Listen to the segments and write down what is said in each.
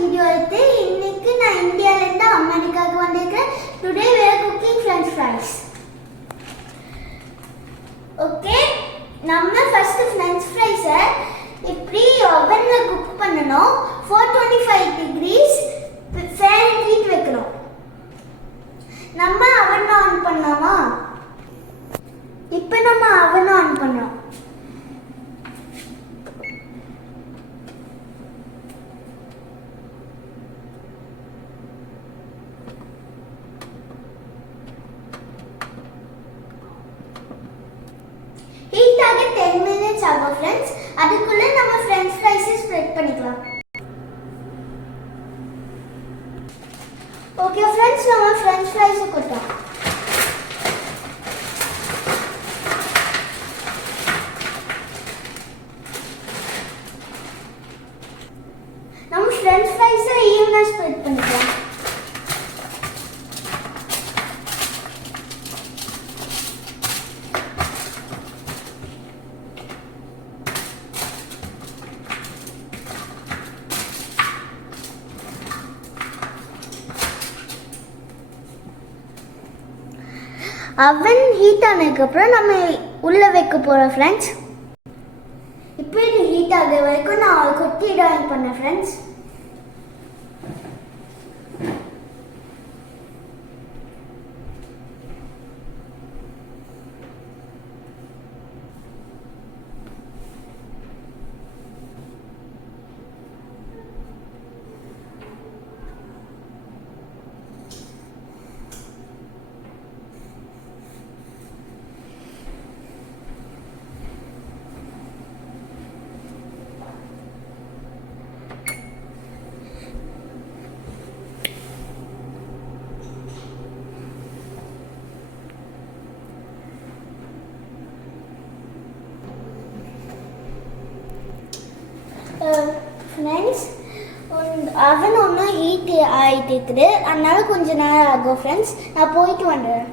வீடியோ எடுத்து இன்னைக்கு நான் இந்தியால இருந்து அமெரிக்காவுக்கு வந்திருக்கேன். Today we are cooking french fries. Okay, நம்ம ஃபர்ஸ்ட் french fries இப்படி ஓவன்ல குக் பண்ணனும். 425 degrees Fahrenheit வைக்கணும். நம்ம அவன் ஆன் பண்ணலாமா? இப்போ நம்ம அவன் ஆன் பண்ணோம். ஹீட் ஆக 10 minutes ஆகும் ஃப்ரெண்ட்ஸ். அதுக்குள்ள நம்ம french fries ஸ்ப்ரெட் பண்ணிக்கலாம். ஓகே ஃப்ரெண்ட்ஸ், நம்ம french fries கொட்டலாம். நம்ம french fries ஈவனா ஸ்ப்ரெட் பண்ணிக்கலாம். அவன் ஹீட் ஆனதுக்கு அப்புறம் நம்ம உள்ள வைக்க போறோம் ஃப்ரெண்ட்ஸ். இப்போ இது ஹீட் ஆகுற வரைக்கும் நான் குட்டி டிராயிங் பண்ணேன் ஃப்ரெண்ட்ஸ். ஃப்ரெண்ட்ஸ், அவன் ஒன்றும் ஹீட் ஆகிட்டு இருக்குது, அதனால கொஞ்சம் நேரம் ஆகும் ஃப்ரெண்ட்ஸ். நான் போயிட்டு வந்துடுறேன்.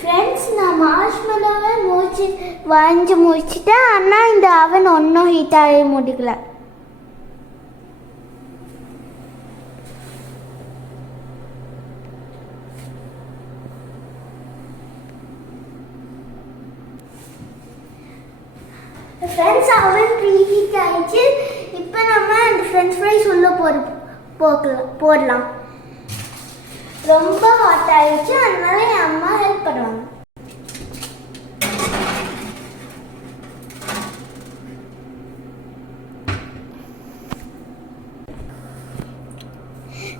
ஃப்ரெண்ட்ஸ், நான் மார்ஷ்மெலோவை வாங்கி முடிச்சிட்டேன். ஆனால் இந்த அவன் ஒன்றும் ஹீட் ஆகி முடிக்கல. ஃப்ரெண்ட்ஸ், அவன் ப்ரீஹீட் ஆயிடுச்சு. இப்போ நம்ம இந்த ஃப்ரெஞ்ச் ஃப்ரைஸ் உள்ள போடலாம். ரொம்ப ஹாட் ஆயிடுச்சு, அதனால என் அம்மா ஹெல்ப் பண்ணுவாங்க.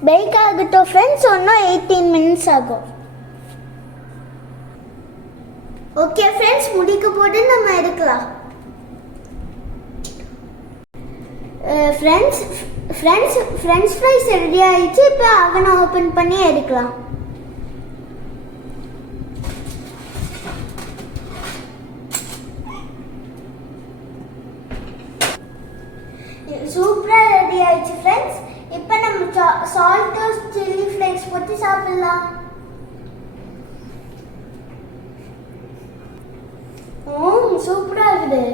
பேக் ஆகட்டும் ஃப்ரெண்ட்ஸ், இன்னும் 18 minutes ஆகும். ஓகே ஃப்ரெண்ட்ஸ், முடிக்க போட்டு நம்ம எடுக்கலாம். ஃப்ரெஞ்ச் ஃப்ரைஸ் ரெடி ஆயிடுச்சு. இப்போ அவனை ஓப்பன் பண்ணி எடுக்கலாம். சூப்பரா ரெடி ஆயிடுச்சு ஃப்ரெண்ட்ஸ். இப்போ நம்ம சால்ட் சில்லி ஃப்ளேக்ஸ் போட்டு சாப்பிடலாம். சூப்பரா இருக்குது.